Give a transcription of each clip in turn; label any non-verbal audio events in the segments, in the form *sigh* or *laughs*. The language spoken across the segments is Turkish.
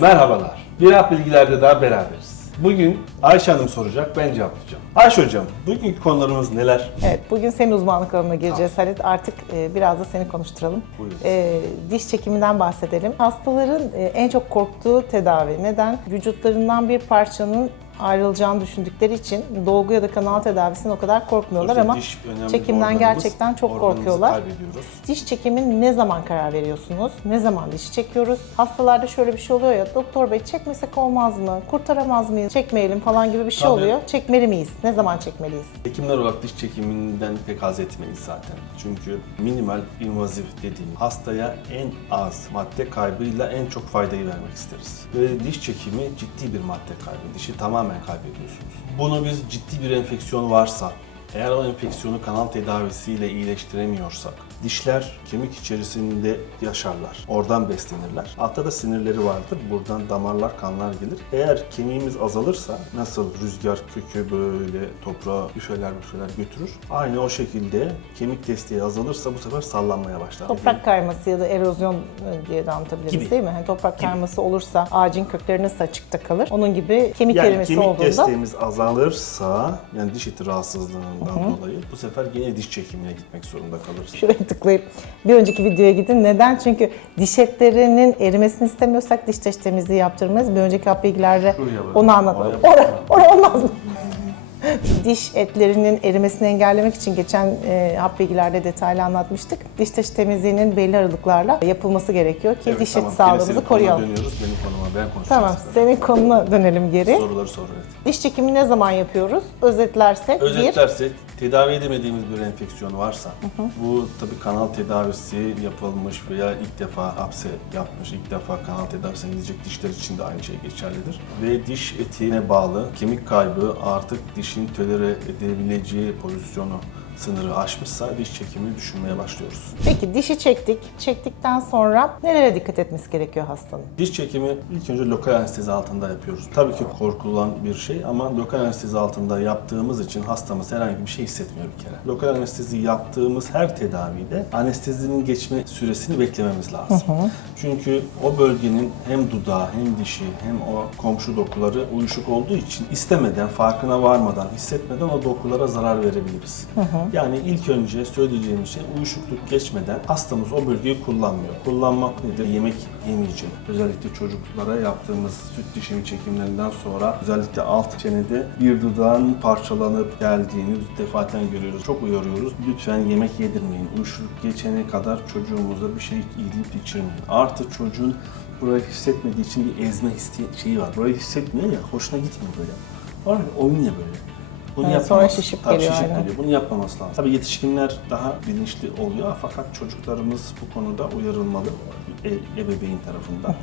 Merhabalar. Bir hap bilgilerde daha beraberiz. Bugün Ayşe Hanım soracak, ben cevaplayacağım. Ayşe Hocam, bugünkü konularımız neler? Evet, bugün senin uzmanlık alanına gireceğiz Halit. Artık e, biraz da seni konuşturalım. Buyurun. E, diş çekiminden bahsedelim. Hastaların e, en çok korktuğu tedavi. Neden? Vücutlarından bir parçanın ayrılacağını düşündükleri için dolgu ya da kanal tedavisinden o kadar korkmuyorlar Sonuçta ama diş önemli bir çekimden organımız. gerçekten çok Organımızı korkuyorlar. kaybediyoruz. Diş çekimin ne zaman karar veriyorsunuz? Ne zaman dişi çekiyoruz? Hastalarda şöyle bir şey oluyor ya, doktor bey çekmesek olmaz mı? Kurtaramaz mıyız? Çekmeyelim falan gibi bir şey Tabii. oluyor. Çekmeli miyiz? Ne zaman çekmeliyiz? Hekimler olarak diş çekiminden pek haz etmeyiz zaten. Çünkü minimal invazif dediğim hastaya en az madde kaybıyla en çok faydayı vermek isteriz. Ve diş çekimi ciddi bir madde kaybı. Dişi tamamen kaybediyorsunuz. Bunu biz ciddi bir enfeksiyon varsa, eğer o enfeksiyonu kanal tedavisiyle iyileştiremiyorsak, dişler kemik içerisinde yaşarlar. Oradan beslenirler. Altta da sinirleri vardır. Buradan damarlar, kanlar gelir. Eğer kemiğimiz azalırsa, nasıl rüzgar kökü böyle toprağa üfeler üfeler götürür. Aynı o şekilde kemik desteği azalırsa bu sefer sallanmaya başlar. Toprak kayması ya da erozyon e, diye de anlatabiliriz Gibi. değil mi? Hani toprak kayması olursa ağacın kökleri nasıl açıkta kalır? Onun gibi kemik yani erimesi kemik olduğunda desteğimiz azalırsa, yani diş eti rahatsızlığından dolayı bu sefer yine diş çekimine gitmek zorunda kalırız. şuraya tıklayıp bir önceki videoya gidin. Neden? Çünkü diş etlerinin erimesini istemiyorsak diş taşı temizliği yaptırmayız. Bir önceki hap bilgilerde onu anlatmadım. Bak. oraya olmaz mı? *laughs* Diş etlerinin erimesini engellemek için geçen e, hap bilgilerde detaylı anlatmıştık. Diş taşı temizliğinin belli aralıklarla yapılması gerekiyor ki Evet, diş tamam. eti Yine sağlığımızı koruyalım. dönüyoruz. Benim konuma ben konuşacağım. Tamam, size. senin konuna dönelim geri. Soruları sor evet. Diş çekimi ne zaman yapıyoruz? Özetlersek bir, Özetlersek tedavi edemediğimiz bir enfeksiyon varsa bu tabii kanal tedavisi yapılmış veya ilk defa hapse yapmış, ilk defa kanal tedavisine gidecek dişler için de aynı şey geçerlidir. Ve diş etiğine bağlı kemik kaybı artık dişin tolere edebileceği pozisyonu sınırı aşmışsa diş çekimini düşünmeye başlıyoruz. Peki dişi çektik. Çektikten sonra nelere dikkat etmesi gerekiyor hastanın? Diş çekimi ilk önce lokal anestezi altında yapıyoruz. Tabii ki korkulan bir şey ama lokal anestezi altında yaptığımız için hastamız herhangi bir şey hissetmiyor bir kere. Lokal anestezi yaptığımız her tedavide anestezinin geçme süresini beklememiz lazım. Çünkü o bölgenin hem dudağı hem dişi hem o komşu dokuları uyuşuk olduğu için istemeden, farkına varmadan, hissetmeden o dokulara zarar verebiliriz. Yani ilk önce söyleyeceğim şey uyuşukluk geçmeden hastamız o bölgeyi kullanmıyor. Kullanmak nedir? Yemek yemeyeceğim. Özellikle çocuklara yaptığımız süt dişimi çekimlerinden sonra özellikle alt çenede bir dudağın parçalanıp geldiğini defaten görüyoruz. Çok uyarıyoruz. Lütfen yemek yedirmeyin. Uyuşukluk geçene kadar çocuğumuza bir şey yiyip içirmeyin. Artı çocuğun burayı hissetmediği için bir ezme isteği şeyi var. Burayı hissetmiyor ya, hoşuna gitmiyor böyle. Var ya, ya böyle. Bunu yapmaması- sonra şişip Tabii geliyor, şişip aynen. geliyor. Bunu yapmaması lazım. Tabii yetişkinler daha bilinçli oluyor fakat çocuklarımız bu konuda uyarılmalı e- ebeveyn tarafından.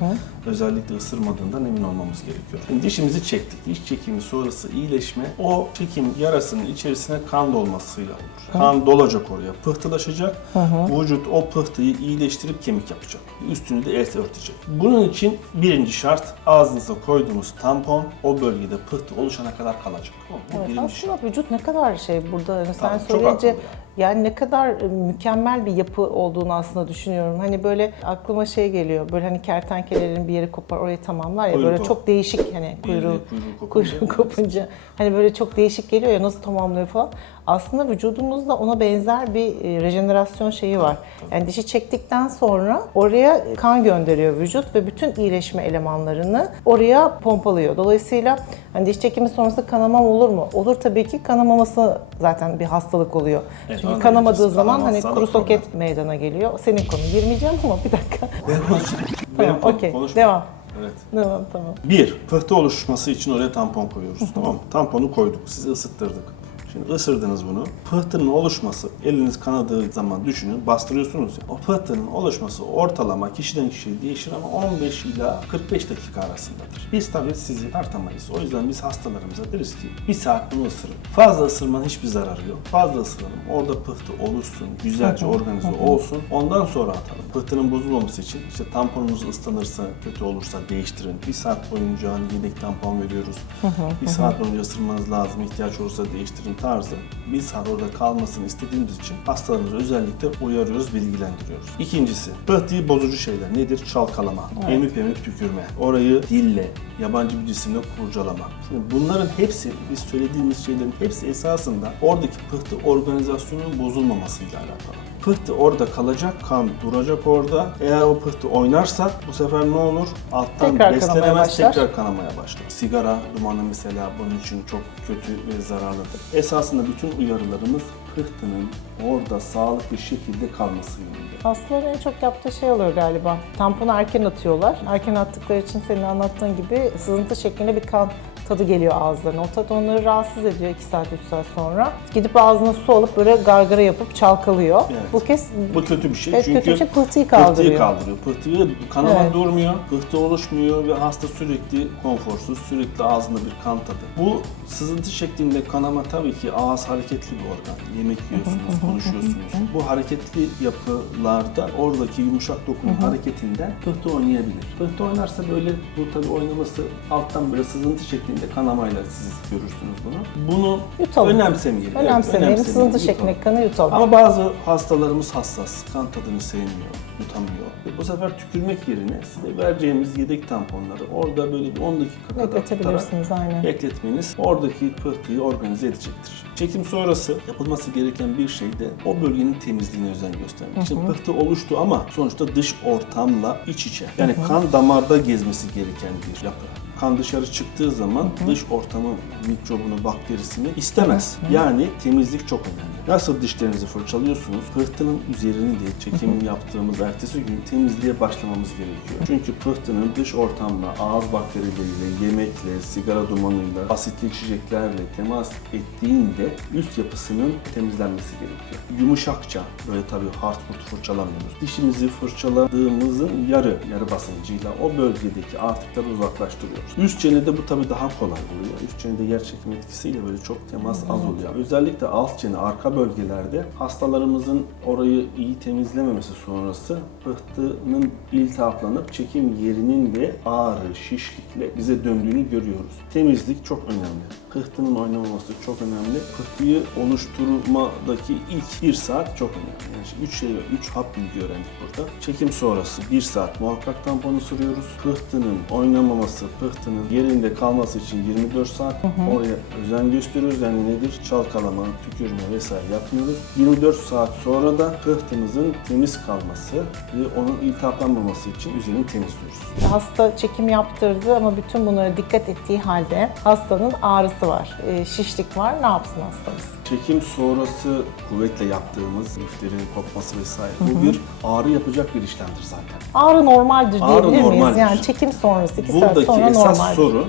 Özellikle ısırmadığından emin olmamız gerekiyor. Şimdi dişimizi çektik. Diş çekimi sonrası iyileşme o çekim yarasının içerisine kan dolmasıyla olur. Kan dolacak oraya, pıhtılaşacak. Vücut o pıhtıyı iyileştirip kemik yapacak. Üstünü de et örtecek. Bunun için birinci şart ağzınıza koyduğunuz tampon o bölgede pıhtı oluşana kadar kalacak. Bu Evet, birinci şart. aslında vücut ne kadar şey burada hani sen çok söyleyince haklı yani ne kadar e, mükemmel bir yapı olduğunu aslında düşünüyorum. Hani böyle aklıma şey geliyor. Böyle hani kertenkelelerin bir yeri kopar orayı tamamlar ya Kuyruğu böyle çok değişik hani kuyruğu kuyruğu kopunca, kopunca hani böyle çok değişik geliyor ya nasıl tamamlıyor falan. Aslında vücudumuzda ona benzer bir e, rejenerasyon şeyi var. Yani dişi çektikten sonra oraya kan gönderiyor vücut ve bütün iyileşme elemanlarını oraya pompalıyor. Dolayısıyla hani diş çekimi sonrası kanama olur mu? Olur tabii ki. Kanamaması zaten bir hastalık oluyor. Evet, Çünkü ona kanamadığı geleceğiz. zaman hani da kuru problem. soket meydana geliyor. Senin konu girmeyeceğim ama bir dakika. *laughs* Ben konuşacağım. tamam, okey. Devam. Evet. Devam, tamam. Bir, pıhtı oluşması için oraya tampon koyuyoruz. tamam mı? Tamponu koyduk, sizi ısıttırdık. Şimdi ısırdınız bunu. Pıhtının oluşması, eliniz kanadığı zaman düşünün, bastırıyorsunuz ya. O pıhtının oluşması ortalama kişiden kişiye değişir ama 15 ila 45 dakika arasındadır. Biz tabii sizi tartamayız. O yüzden biz hastalarımıza deriz ki bir saat bunu ısırın. Fazla ısırmanın hiçbir zararı yok. Fazla ısıralım. Orada pıhtı oluşsun, güzelce organize olsun. Ondan sonra atalım. Pıhtının bozulmaması için işte tamponumuz ıslanırsa, kötü olursa değiştirin. Bir saat boyunca hani yedek tampon veriyoruz. Bir saat boyunca ısırmanız lazım. ihtiyaç olursa değiştirin. Tarzı bir saat orada kalmasını istediğimiz için hastalarımızı özellikle uyarıyoruz, bilgilendiriyoruz. İkincisi, pıhtıyı bozucu şeyler nedir? Çalkalama, emip emip tükürme, orayı dille, yabancı bir cisimle kurcalama. Şimdi bunların hepsi, biz söylediğimiz şeylerin hepsi esasında oradaki pıhtı organizasyonunun bozulmamasıyla alakalı. Pıhtı orada kalacak, kan duracak orada. Eğer o pıhtı oynarsak bu sefer ne olur? Alttan Tekrar beslenemez, başlar. tekrar kanamaya başlar. Sigara dumanı mesela bunun için çok kötü ve zararlıdır. Esasında bütün uyarılarımız pıhtının orada sağlıklı şekilde kalması yönünde. Hastaların en çok yaptığı şey oluyor galiba. Tamponu erken atıyorlar. Erken attıkları için senin anlattığın gibi sızıntı şeklinde bir kan tadı geliyor ağızlarına. O tat onları rahatsız ediyor 2 saat 3 saat sonra. Gidip ağzına su alıp böyle gargara yapıp çalkalıyor. Evet. Bu kez Bu kötü bir şey Evet, çünkü kötü bir şey, pıhtıyı kaldırıyor. Pıhtıyı kaldırıyor. Pıhtıyı kanama Evet. durmuyor, pıhtı oluşmuyor ve hasta sürekli konforsuz, sürekli ağzında bir kan tadı. Bu sızıntı şeklinde kanama tabii ki ağız hareketli bir organ. Yemek yiyorsunuz, konuşuyorsunuz. Bu hareketli yapılarda oradaki yumuşak dokunun hareketinden pıhtı oynayabilir. Pıhtı oynarsa böyle bu tabii oynaması alttan böyle sızıntı şeklinde kanamayla siz görürsünüz bunu. Bunu Yutalım. önemsemeyelim. Evet, önemsemeyelim. Sızıntı yutalım. şeklinde kanı yutalım. Ama bazı hastalarımız hassas, kan tadını sevmiyor, yutamıyor. Bu sefer tükürmek yerine size vereceğimiz yedek tamponları orada böyle bir 10 dakika kadar Bekletebilirsiniz aynen. bekletmeniz oradaki pıhtıyı organize edecektir. Çekim sonrası yapılması gereken bir şey de o bölgenin temizliğine özen göstermek. Şimdi pıhtı oluştu ama sonuçta dış ortamla iç içe. Yani kan damarda gezmesi gereken bir yapı. Kan dışarı çıktığı zaman dış ortamın mikrobunu, bakterisini istemez. Yani temizlik çok önemli. Nasıl dişlerinizi fırçalıyorsunuz? Pıhtının üzerini de çekim yaptığımız ertesi gün temizliğe başlamamız gerekiyor. Çünkü pıhtının dış ortamla, ağız bakterileriyle, yemekle, sigara dumanıyla, asitli içeceklerle temas ettiğinde üst yapısının temizlenmesi gerekiyor. Yumuşakça, böyle tabii hard food fırçalamıyoruz. Dişimizi fırçaladığımızın yarı, yarı basıncıyla o bölgedeki artıkları uzaklaştırıyoruz. Üst çenede bu tabii daha kolay oluyor. Üst çenede yer çekim etkisiyle böyle çok temas az oluyor. Özellikle alt çene, arka bölgelerde hastalarımızın orayı iyi temizlememesi sonrası pıhtının iltihaplanıp çekim yerinin de ağrı, şişlikle bize döndüğünü görüyoruz. Temizlik çok önemli. Pıhtının oynamaması çok önemli. Pıhtıyı oluşturmadaki ilk bir saat çok önemli. Yani 3 şey, 3 hap bilgi öğrendik burada. Çekim sonrası 1 saat muhakkak tamponu sürüyoruz. Pıhtının oynamaması, pıhtının yerinde kalması için 24 saat oraya özen gösteriyoruz. Yani nedir? Çalkalama, tükürme vesaire yapmıyoruz. 24 saat sonra da pıhtımızın temiz kalması ve onun iltihaplanmaması için üzerini temizliyoruz. Hasta çekim yaptırdı ama bütün bunlara dikkat ettiği halde hastanın ağrısı var, e, şişlik var. Ne yapsın hastamız? Çekim sonrası kuvvetle yaptığımız liflerin kopması vesaire bu bir ağrı yapacak bir işlemdir zaten. Ağrı normaldir Ağrı diyebilir miyiz? normaldir. Yani çekim sonrası 2 saat Buradaki sonra esas normaldir. soru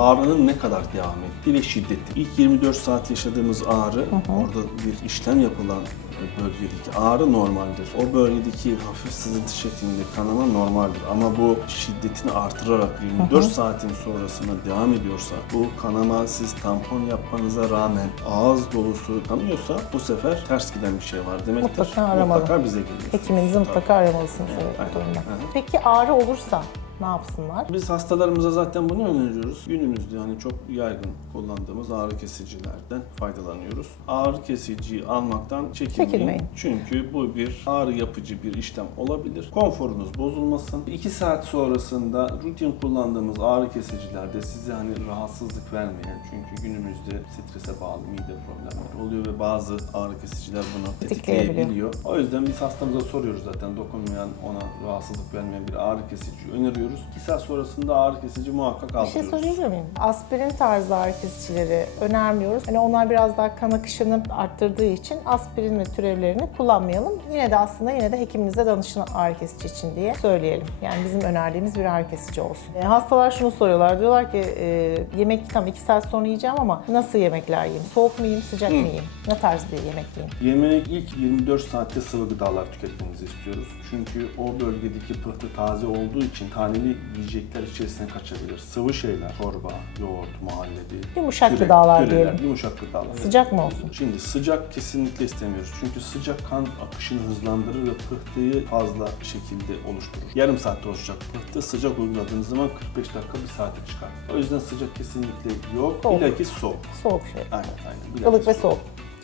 ağrının ne kadar devam ettiği ve şiddeti. İlk 24 saat yaşadığımız ağrı, orada bir işlem yapılan bölgedeki ağrı normaldir. O bölgedeki hafif sızıntı şeklinde kanama normaldir. Ama bu şiddetini artırarak 24 saatin sonrasına devam ediyorsa, bu kanama siz tampon yapmanıza rağmen ağız dolusu kanıyorsa bu sefer ters giden bir şey var demektir. Mutlaka aramalı. Mutlaka bize geliyorsunuz. Hekiminizi mutlaka aramalısınız evet, hı. Peki ağrı olursa ne yapsınlar? Biz hastalarımıza zaten bunu öneriyoruz. Günümüzde yani çok yaygın kullandığımız ağrı kesicilerden faydalanıyoruz. Ağrı kesiciyi almaktan çekinmeyin. Çekinmeyin. Çünkü bu bir ağrı yapıcı bir işlem olabilir. Konforunuz bozulmasın. 2 saat sonrasında rutin kullandığımız ağrı kesicilerde size hani rahatsızlık vermeyen çünkü günümüzde strese bağlı mide problemleri oluyor ve bazı ağrı kesiciler bunu tetikleyebiliyor. O yüzden biz hastamıza soruyoruz zaten dokunmayan, ona rahatsızlık vermeyen bir ağrı kesici öneriyoruz. 2 saat sonrasında ağrı kesici muhakkak Bir şey sorabilir miyim? Aspirin tarzı ağrı kesicileri önermiyoruz. Hani onlar biraz daha kan akışını arttırdığı için aspirin ve türevlerini kullanmayalım. Yine de aslında yine de hekiminize danışın ağrı kesici için diye söyleyelim. Yani bizim önerdiğimiz bir ağrı kesici olsun. E, hastalar şunu soruyorlar. Diyorlar ki e, yemek tam 2 saat sonra yiyeceğim ama nasıl yemekler yiyeyim? Soğuk mu yiyeyim, sıcak mı yiyeyim? Ne tarz bir yemek yiyeyim? Yemeği ilk 24 saatte sıvı gıdalar tüketmenizi istiyoruz. Çünkü o bölgedeki pıhtı taze olduğu için taneli önemli yiyecekler içerisine kaçabilir. Sıvı şeyler, çorba, yoğurt, muhallebi, Yumuşak püre, gıdalar püreler, diyelim. Yumuşak gıdalar. Sıcak mı olsun? Şimdi sıcak kesinlikle istemiyoruz. Çünkü sıcak kan akışını hızlandırır ve pıhtıyı fazla şekilde oluşturur. Yarım saatte oluşacak pıhtı sıcak uyguladığınız zaman 45 dakika bir saate çıkar. O yüzden sıcak kesinlikle yok. Soğuk. Bilakis soğuk. Soğuk şey. Aynen aynen. Bilakis Ilık ve soğuk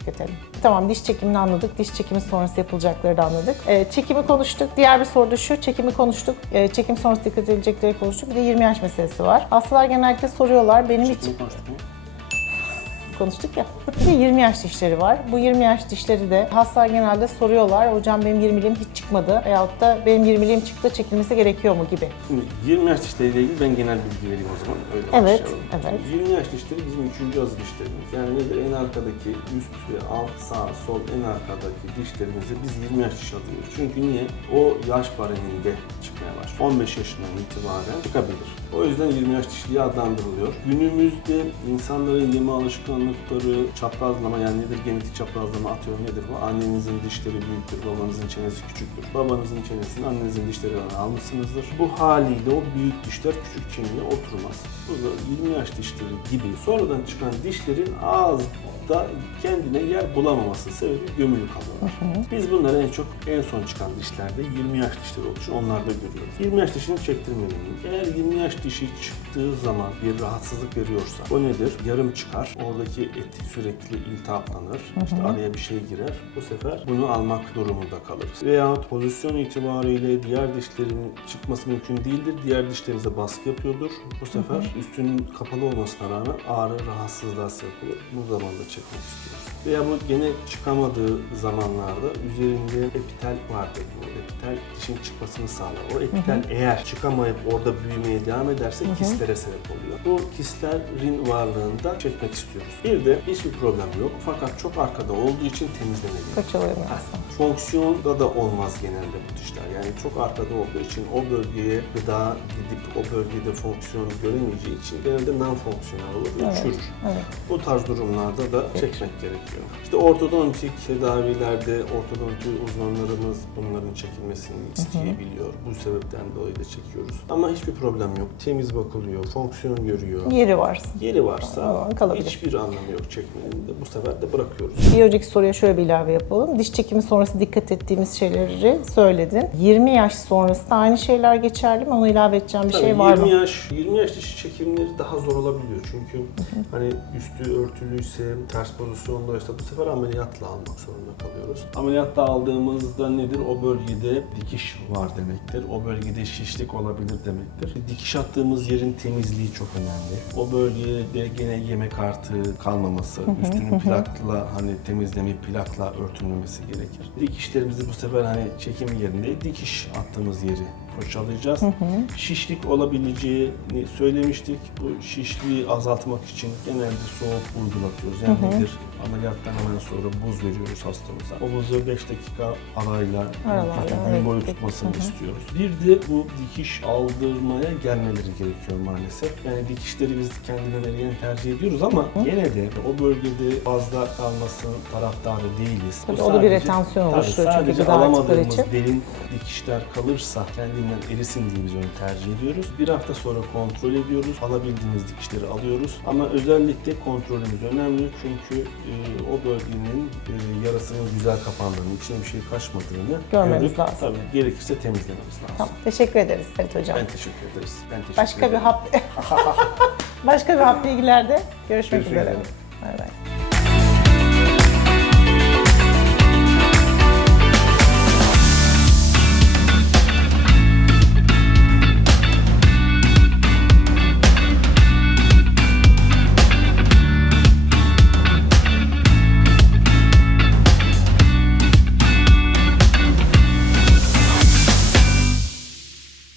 tüketelim. Tamam diş çekimini anladık. Diş çekimi sonrası yapılacakları da anladık. Ee, çekimi konuştuk. Diğer bir soru da şu. Çekimi konuştuk. Ee, çekim sonrası dikkat edilecekleri konuştuk. Bir de 20 yaş meselesi var. Hastalar genellikle soruyorlar. Benim için konuştuk mu? Konuştuk ya. Bir de 20 yaş dişleri var. Bu 20 yaş dişleri de hastalar genelde soruyorlar. Hocam benim 20'liğim hiç çıkmadı. Veyahut da benim 20'liğim çıktı çekilmesi gerekiyor mu gibi. Şimdi 20 yaş dişleriyle ilgili ben genel bilgi vereyim o zaman. Öyle Evet, başlayalım. evet. Şimdi 20 yaş dişleri bizim üçüncü azı dişlerimiz. Yani nedir? En arkadaki üst ve alt, sağ, sol, en arkadaki dişlerimizi biz 20 yaş diş alıyoruz. Çünkü niye? O yaş bareminde çıkmaya başlıyor. 15 yaşından itibaren çıkabilir. O yüzden 20 yaş dişliği adlandırılıyor. Günümüzde insanların yeme alışkanlıkları, çaprazlama yani nedir? Genetik çaprazlama atıyorum nedir bu? Annenizin dişleri büyüktür, babanızın çenesi küçüktür. Babanızın çenesini annenizin dişlerinden almışsınızdır. Bu haliyle o büyük dişler küçük çeneye oturmaz. Bu da 20 yaş dişleri gibi sonradan çıkan dişlerin ağızda kendine yer bulamaması sebebi gömülü kalıyorlar. Biz bunları en çok en son çıkan dişlerde 20 yaş dişleri oluşuyor. Onlarda görüyoruz. 20 yaş dişini çektirmeliyim. Eğer 20 yaş dişi çıktığı zaman bir rahatsızlık veriyorsa o nedir? Yarım çıkar. Oradaki eti sürekli iltihaplanır. İşte araya bir şey girer. Bu sefer bunu almak durumunda kalırız. Veyahut pozisyon itibariyle diğer dişlerin çıkması mümkün değildir. Diğer dişlerinize baskı yapıyordur. Bu sefer üstünün kapalı olmasına rağmen ağrı, rahatsızlığa sebep olur. Bu チェックい Veya bu gene çıkamadığı zamanlarda üzerinde epitel vardır. Bu epitel dişin çıkmasını sağlar. O epitel eğer çıkamayıp orada büyümeye devam ederse kistlere sebep oluyor. Bu kistlerin varlığında çekmek istiyoruz. Bir de hiçbir problem yok. Fakat çok arkada olduğu için temizlenemiyor. Kaçalıyorum aslında. Fonksiyonda da olmaz genelde bu dişler. Yani çok arkada olduğu için o bölgeye gıda gidip o bölgede fonksiyon göremeyeceği için genelde non fonksiyonel olur ve Evet, çürür. evet. Bu tarz durumlarda da çekmek gerekiyor. İşte ortodontik tedavilerde ortodonti uzmanlarımız bunların çekilmesini isteyebiliyor. Bu sebepten dolayı da çekiyoruz. Ama hiçbir problem yok. Temiz bakılıyor, fonksiyon görüyor. Yeri var. Yeri varsa kalabilir. hiçbir anlamı yok çekmenin de. Bu sefer de bırakıyoruz. Bir önceki soruya şöyle bir ilave yapalım. Diş çekimi sonrası dikkat ettiğimiz şeyleri söyledin. 20 yaş sonrası da aynı şeyler geçerli mi? Ona ilave edeceğim bir Tabii şey var 20 mı? yaş 20 yaş dişi çekimleri daha zor olabiliyor. Çünkü hani üstü örtülüyse, ters pozisyondaysa bu sefer ameliyatla almak zorunda kalıyoruz. Ameliyatta aldığımızda nedir? O bölgede dikiş var demektir. O bölgede şişlik olabilir demektir. Dikiş attığımız yerin temizliği çok önemli. O bölgede gene yemek artığı kalmaması, üstünün plakla hani temizlenip plakla örtülmemesi gerekir. Dikişlerimizi bu sefer hani çekim yerinde dikiş attığımız yeri fırçalayacağız. Şişlik olabileceğini söylemiştik. Bu şişliği azaltmak için genelde soğuk uygulatıyoruz. Yani nedir? Ameliyattan hemen sonra buz veriyoruz hastamıza. O buzu 5 dakika arayla Aralarla, evet, gün boyu tutmasını hı. istiyoruz. Bir de bu dikiş aldırmaya gelmeleri gerekiyor maalesef. Yani dikişleri biz kendilerine veriyen tercih ediyoruz ama gene de o bölgede fazla kalmasının taraftarı değiliz. Tabii Bu o da bir sadece- retansiyon tabii oluşturuyor çünkü sadece gıda alamadığımız için. derin dikişler kalırsa kendinden erisin diye biz onu tercih ediyoruz. Bir hafta sonra kontrol ediyoruz. Alabildiğimiz dikişleri alıyoruz. Ama özellikle kontrolümüz önemli çünkü e, o bölgenin e, yarasının güzel kapandığını, içine bir şey kaçmadığını Görmemiz lazım. Tabii gerekirse temizlememiz lazım. Tamam, teşekkür ederiz Halit Hocam. Ben teşekkür ederiz. Ben teşekkür Başka bir ederim. hap *laughs* Başka bir hap bilgilerde görüşmek Görüşmek üzere. üzere.